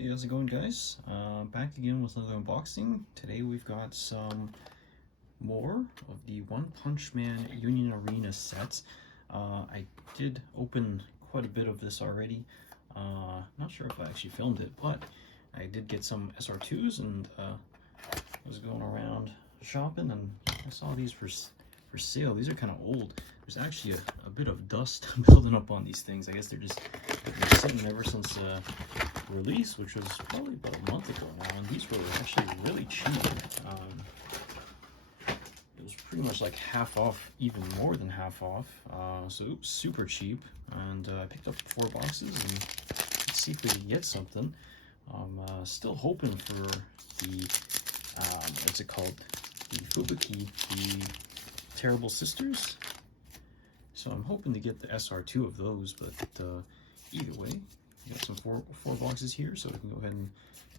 Hey, how's it going, guys? Back again with another unboxing. Today we've got some more of the One Punch Man Union Arena sets. I did open quite a bit of this already. Not sure if I actually filmed it, but I did get some SR2s, and I was going around shopping and I saw these for sale. These are kind of old. There's actually a bit of dust building up on these things. I guess they're sitting ever since release, which was probably about a month ago now, and these were actually really cheap. It was pretty much like half off, even more than half off, so it was super cheap. And I picked up 4 boxes, and let's see if we can get something. I'm still hoping for the what's it called, the Fubuki, the Terrible Sisters. So I'm hoping to get the SR2 of those, but either way, we got some four boxes here, so we can go ahead and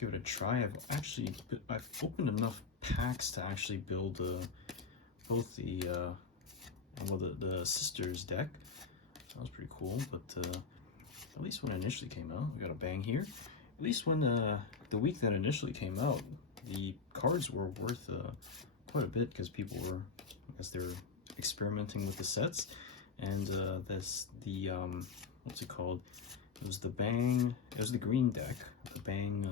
give it a try. I've opened enough packs to actually build both the sisters deck. So that was pretty cool. But at least when it initially came out, we got a bang here. At least when the week that initially came out, the cards were worth quite a bit because people were, I guess, they were experimenting with the sets. And what's it called? It was the Bang. It was the green deck. The Bang.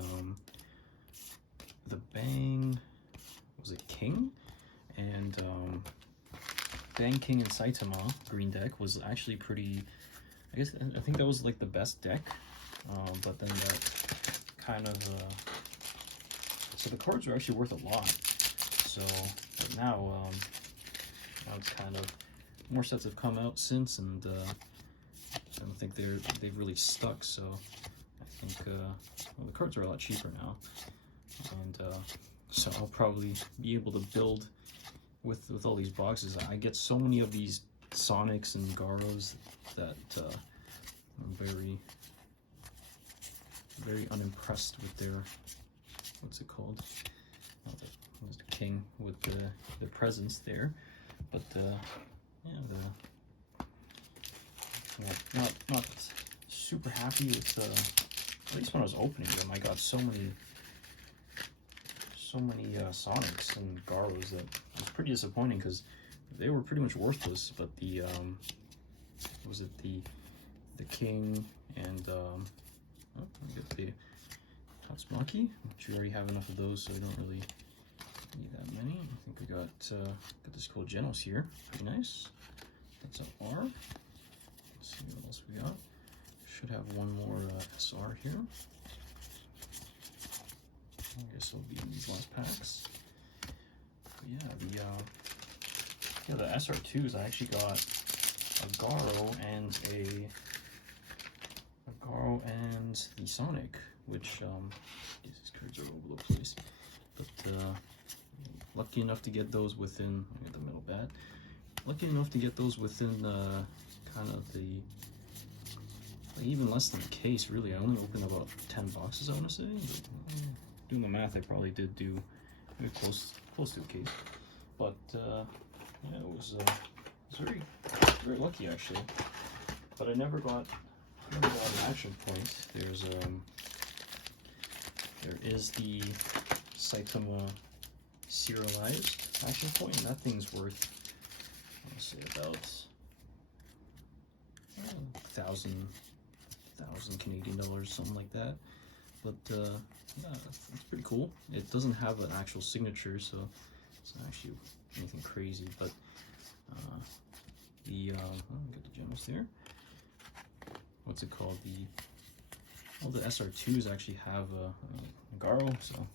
Was it King? And Bang King and Saitama green deck was actually pretty. I think that was like the best deck. But then that kind of. So the cards were actually worth a lot. So but now it's kind of. More sets have come out since, and I don't think they've really stuck. So I think well, the cards are a lot cheaper now, and so I'll probably be able to build with all these boxes. I get so many of these Sonics and Garos that I'm very unimpressed with their, what's it called? Oh, the King with the presence there, but. Yeah, not super happy with at least when I was opening them. I got so many Sonics and Garos that it was pretty disappointing because they were pretty much worthless. But the was it the King and oh, I get the Tatsumaki, which we already have enough of those, so I don't really need that many. I think we got this cool Genos here, pretty nice. That's an R. Let's see what else we got. Should have one more SR here. I guess it'll be in these last packs. But yeah, the SR2s, I actually got a Garo and the Sonic, which these cards are all over the place. But lucky enough to get those within. I got the middle bat. Lucky enough to get those within kind of the, like, even less than a case, really. I only opened about 10 boxes, I want to say. But, doing the math, I probably did do maybe close to a case. But yeah, it was very lucky actually. But I never got an action point. There is the Saitama serialized action point, and that thing's worth, I'll say, about 1,000 Canadian dollars, something like that. But yeah, it's pretty cool. It doesn't have an actual signature, so it's not actually anything crazy. But I'll get the gems there. What's it called? All the SR2s actually have a Garo, so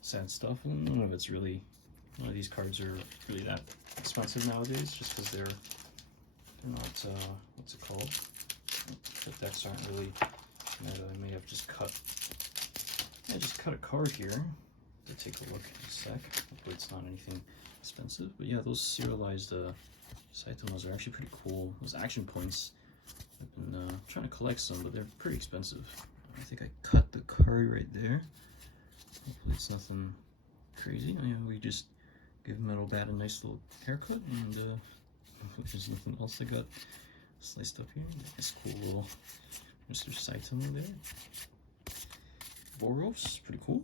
sad stuff. And none of these cards are really that expensive nowadays, just because they're not what's it called? The decks aren't really. I may have just cut a card here to take a look in a sec. Hopefully it's not anything expensive. But yeah, those serialized Saitamas are actually pretty cool. Those action points, I've been trying to collect some, but they're pretty expensive. I think I cut the card right there. Hopefully it's nothing crazy. We just give Metal Bat a nice little haircut, and there's nothing else I got sliced up here. Nice cool little Mr. Saitama there. Boros, pretty cool.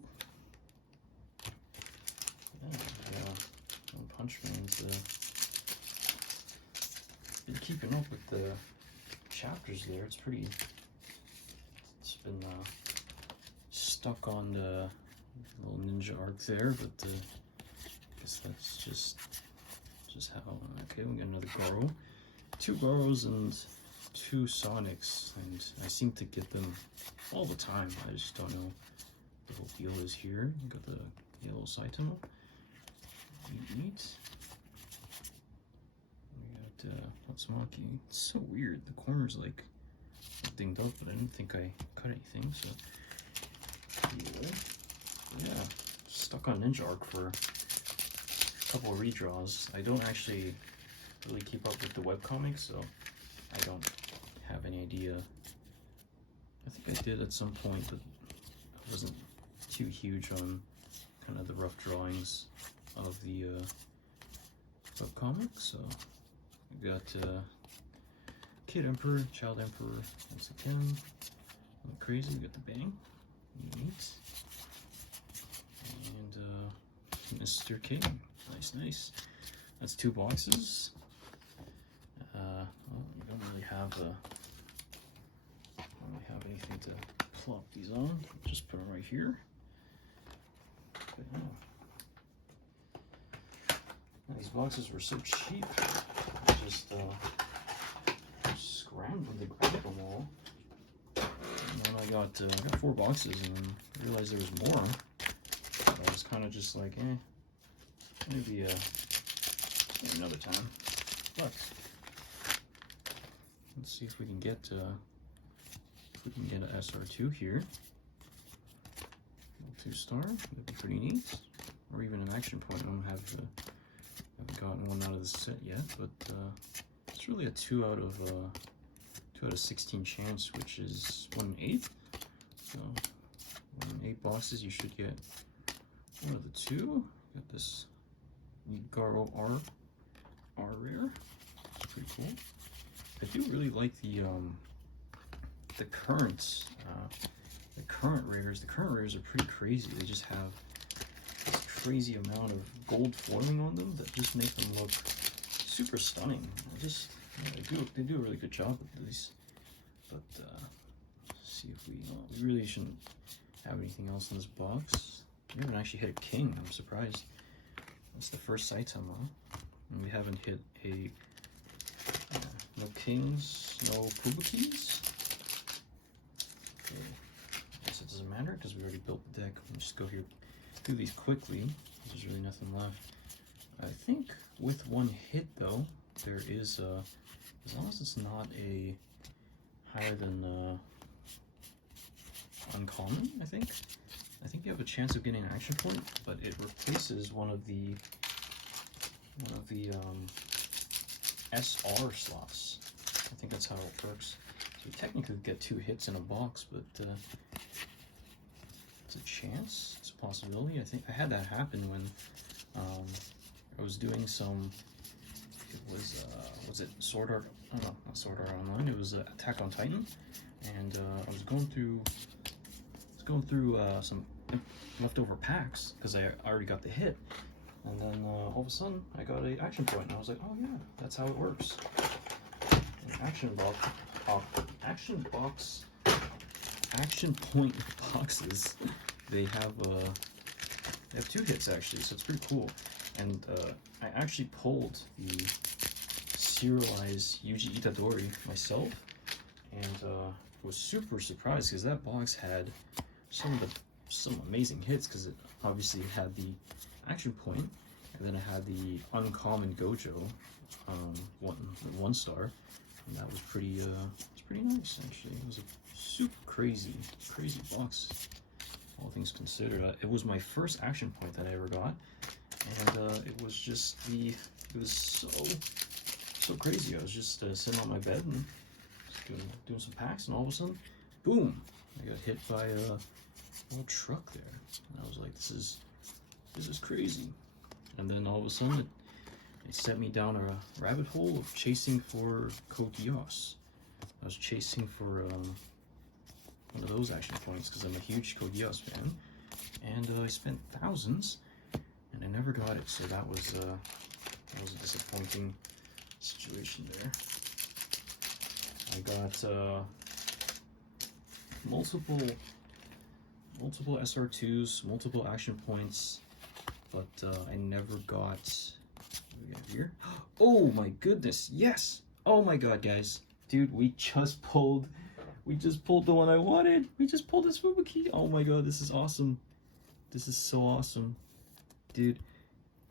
Yeah, Punch Man's been keeping up with the chapters there. It's pretty. It's been stuck on the little ninja arc there, but I guess that's just how. Okay, we got another Garo, 2 Garos and 2 Sonics, and I seem to get them all the time. I just don't know what the whole deal is here. We got the yellow Saitama. Neat. We got Matsumaki. It's so weird. The corner's like dinged up, but I didn't think I cut anything, so yeah. Stuck on Ninja Arc for a couple of redraws. I don't actually really keep up with the webcomics, so I don't have any idea. I think I did at some point, but I wasn't too huge on kind of the rough drawings of the webcomic. So we got Kid Emperor, Child Emperor, once again. Crazy, we got the Bang. Neat. And Mr. King. Nice. That's 2 boxes. Well, we don't really have anything to plop these on. Just put them right here. But, these boxes were so cheap. I just scrambled to grab them all. And then I got 4 boxes, and then realized there was more. But I was kind of just like, maybe another time. But let's see if we can get an SR2 here. 2-star, that'd be pretty neat. Or even an Action Point. I haven't gotten one out of the set yet, but it's really a 2 out of 16 chance, which is 1 in 8. So 1 in 8 boxes, you should get one of the 2. Got this Garo R rare. It's pretty cool. I do really like the current rares. The current rares are pretty crazy. They just have this crazy amount of gold foiling on them that just make them look super stunning. They do a really good job with these. But let's see if we really shouldn't have anything else in this box. We haven't actually hit a king. I'm surprised. That's the first Saitama, and we haven't hit a no kings, no Kubukis. Okay. I guess it doesn't matter because we already built the deck. We'll just go here, do these quickly. There's really nothing left. I think with 1 hit though, there is as long as it's not a higher than uncommon, I think you have a chance of getting an Action Point, but it replaces one of the SR slots. I think that's how it works. So you technically get 2 hits in a box, but it's a chance, it's a possibility. I think I had that happen when I was doing some. It was it Sword Art? Oh no, not Sword Art Online. It was Attack on Titan, and I was going through some leftover packs because I already got the hit, and then all of a sudden I got an Action Point, and I was like, oh yeah, that's how it works. And Action Point boxes, they have 2 hits actually, so it's pretty cool. And I actually pulled the serialized Yuji Itadori myself, and was super surprised because that box had some amazing hits, because it obviously had the Action Point, and then it had the uncommon Gojo, 1 star, and that was pretty nice actually. It was a super crazy box, all things considered. It was my first Action Point that I ever got, and it was so crazy. I was just sitting on my bed and just doing some packs, and all of a sudden, boom! I got hit by a little truck there, and I was like, "This is crazy." And then all of a sudden, it set me down a rabbit hole of chasing for Code Geass. I was chasing for one of those action points because I'm a huge Code Geass fan. And I spent thousands, and I never got it, so that was a disappointing situation there. I got multiple SR2s, multiple action points, but I never got. What do we got here? Oh my goodness! Yes! Oh my god, guys, dude, we just pulled the one I wanted. We just pulled this Fubuki. Oh my god, this is awesome. This is so awesome, dude.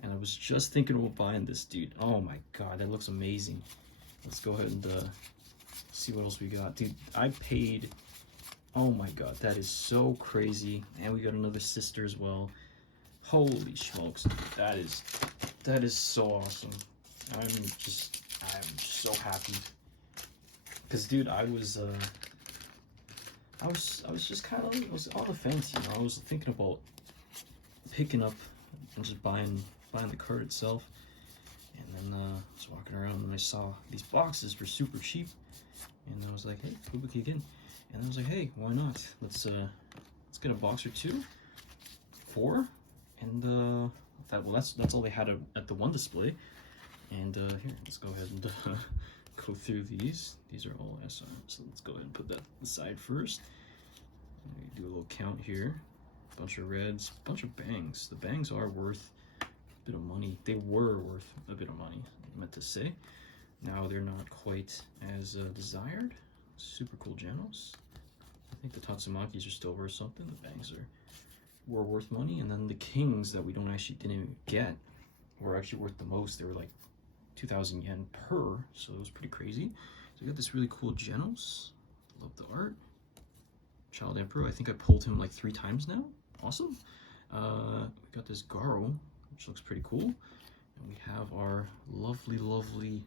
And I was just thinking about buying this, dude. Oh my god, that looks amazing. Let's go ahead and see what else we got. Dude, I paid, oh my god, that is so crazy. And we got another sister as well. Holy smokes, that is so awesome. I'm so happy. Cause dude, I was just kind of, I was on the fence, you know. I was thinking about picking up and just buying the card itself, and then I was walking around and I saw these boxes for super cheap, and I was like, hey, Fubuki again. And I was like, hey, why not? Let's get a box or two, 4, and that's all they had at the one display. And here, let's go ahead and go through these. These are all SR, so let's go ahead and put that aside first. Do a little count here. Bunch of reds, bunch of bangs. The bangs are worth a bit of money. They were worth a bit of money, I meant to say. Now they're not quite as desired. Super cool Genos. I think the Tatsumakis are still worth something. The bangs were worth money, and then the kings that we didn't get were actually worth the most. They were like 2,000 yen per, so it was pretty crazy. So we got this really cool Genos. Love the art. Child Emperor. I think I pulled him like 3 times now. Awesome. We got this Garo, which looks pretty cool. And we have our lovely, lovely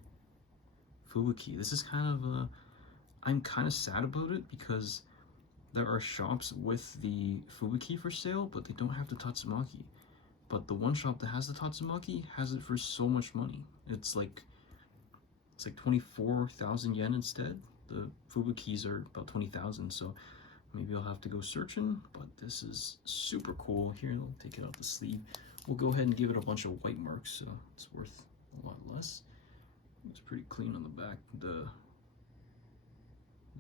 Fubuki. This is kind of I'm kind of sad about it because there are shops with the Fubuki for sale, but they don't have the Tatsumaki. But the one shop that has the Tatsumaki has it for so much money. It's like 24,000 yen instead. The Fubukis are about 20,000, so maybe I'll have to go searching, but this is super cool. Here, I'll take it off the sleeve. We'll go ahead and give it a bunch of white marks, so it's worth a lot less. It's pretty clean on the back. The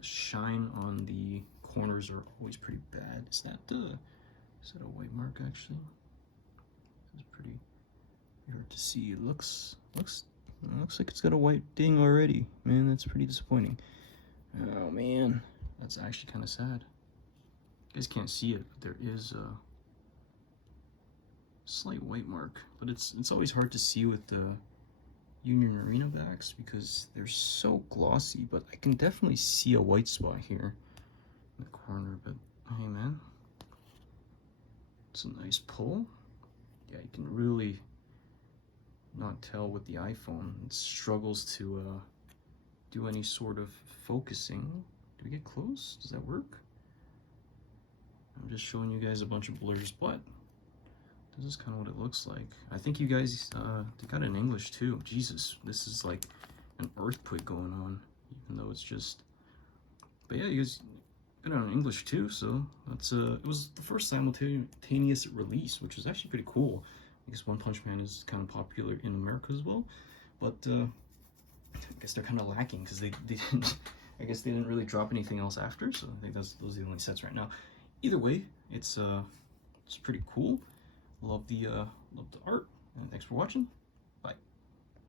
shine on the corners are always pretty bad. Is that a white mark actually? It's pretty hard to see. It looks like it's got a white ding already. Man, that's pretty disappointing. Oh man, that's actually kind of sad. You guys can't see it, but there is a slight white mark, but it's always hard to see with the Union Arena backs because they're so glossy, but I can definitely see a white spot here in the corner. But hey man, it's a nice pull. Yeah, you can really not tell with the iPhone. It struggles to do any sort of focusing. Do we get close? Does that work? I'm just showing you guys a bunch of blurs, but this is kind of what it looks like. I think you guys, they got it in English too. Jesus, this is like an earthquake going on, even though it's just, but yeah, you guys got it in English too, so that's, it was the first simultaneous release, which was actually pretty cool. I guess One Punch Man is kind of popular in America as well, but I guess they're kind of lacking because they didn't, I guess they didn't really drop anything else after, so I think those are the only sets right now. Either way, it's pretty cool. Love the art, and thanks for watching.